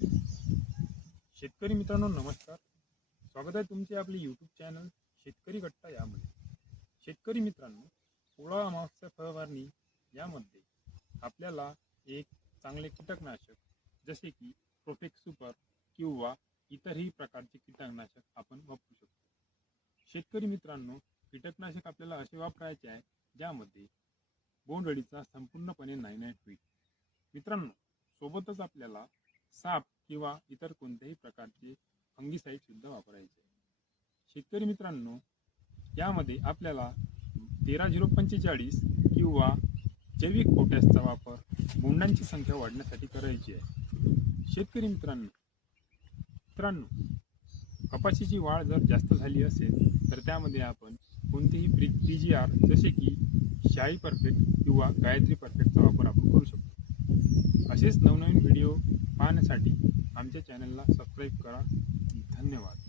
शेतकरी मित्रांनो नमस्कार. स्वागत आहे तुमचे आपले यूट्यूब चॅनल शेतकरी गट्टा यामध्ये. शेतकरी मित्रांनो, पोळा अमावस्या फवारणी यामध्ये आपल्याला एक चांगले कीटकनाशक जसे की प्रोटेक्ट सुपर किंवा इतरही प्रकारचे कीटकनाशक आपण वापरू शकतो. शेतकरी मित्रांनो, कीटकनाशक आपल्याला असे वापरायचे आहे ज्यामध्ये बोंडअळीचा संपूर्णपणे नायनाट होईल. मित्रांनो, सोबतच आपल्याला साप किंवा इतर कोणत्याही प्रकारचे फंगिसाइड सुद्धा वापरायचे. शेतकरी मित्रांनो, यामध्ये आपल्याला 13-045 किंवा जैविक पोटॅशचा वापर बोंडांची संख्या वाढण्यासाठी करायची आहे. शेतकरी मित्रांनो, कपाशीची वाढ जर जास्त झाली असेल तर त्यामध्ये आपण कोणतेही PGR जसे की शाई परफेक्ट किंवा गायत्री परफेक्टचा वापर आपण करू शकतो. असेच नवनवीन व्हिडिओ पाहण्यासाठी आमच्या चॅनलला सबस्क्राईब करा. धन्यवाद.